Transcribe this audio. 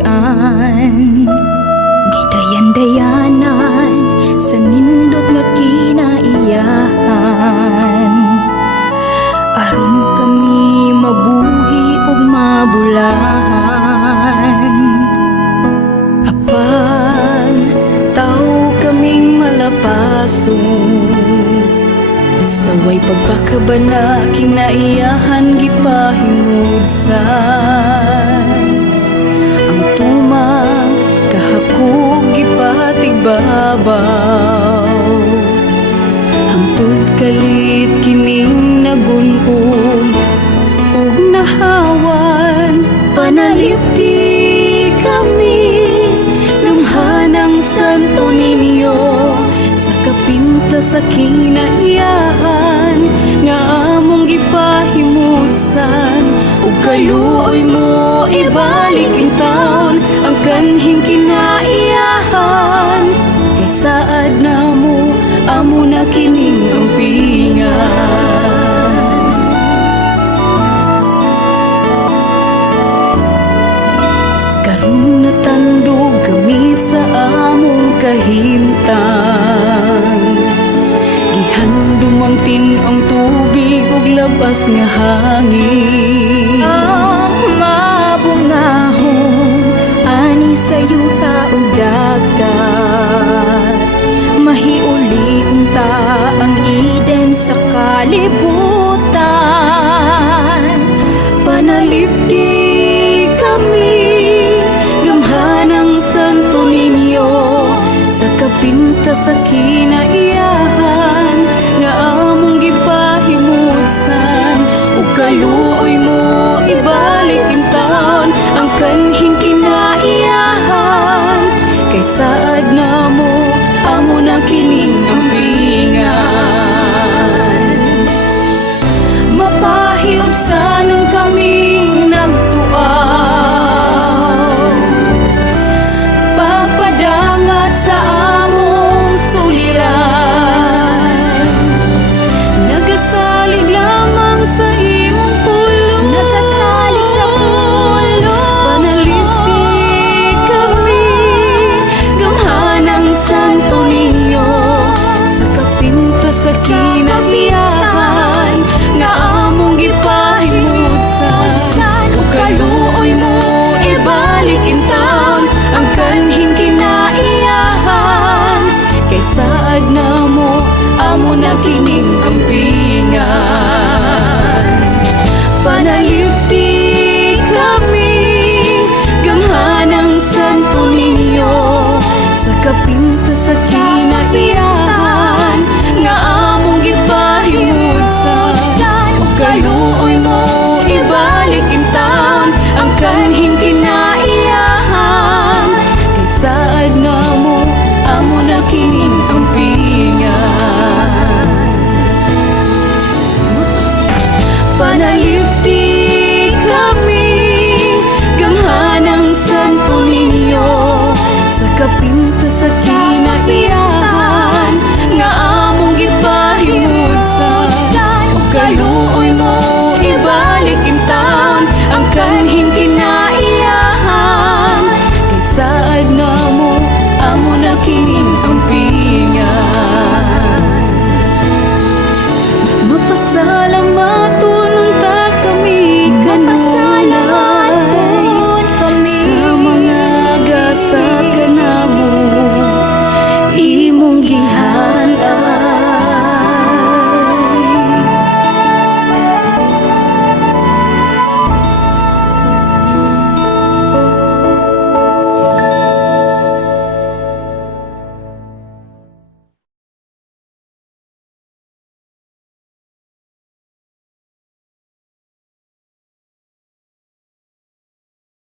kapuy-an gidayan-dayanan sa nindot nga kinaiyahan aron kami mabuhi ug mabulahan. Apan tao kaming malapason sa way pagpakabana kinaiyahan gipahimudsan. Ang tumang kahakog gipatigbabaw hangtod kalit kining nagun-ug ug nahawan. Panalipdi kami lumhanang santo ninyo sa kapinta sa kinaiyahan nga among gipahimudsan. Ug kaluoy mo ibalik in taon ang kanhing kinaiyahan kay saad na mo amo na kining ampingan. Karon natandog kami sa among kahimtang gihandom ang tin-ang tubig ug labas nga hangin. Ang mabungahon ani sa yuta ug dagat mahiuli unta ang Eden sa kalibutan. Panalipdi kami gamhanang santo ninyo sa kapinta sa kinaiyahan nga among gipahimudsan. Ug kaluoy mo ibalik in taon ang kanhing kinaiyahan kay saad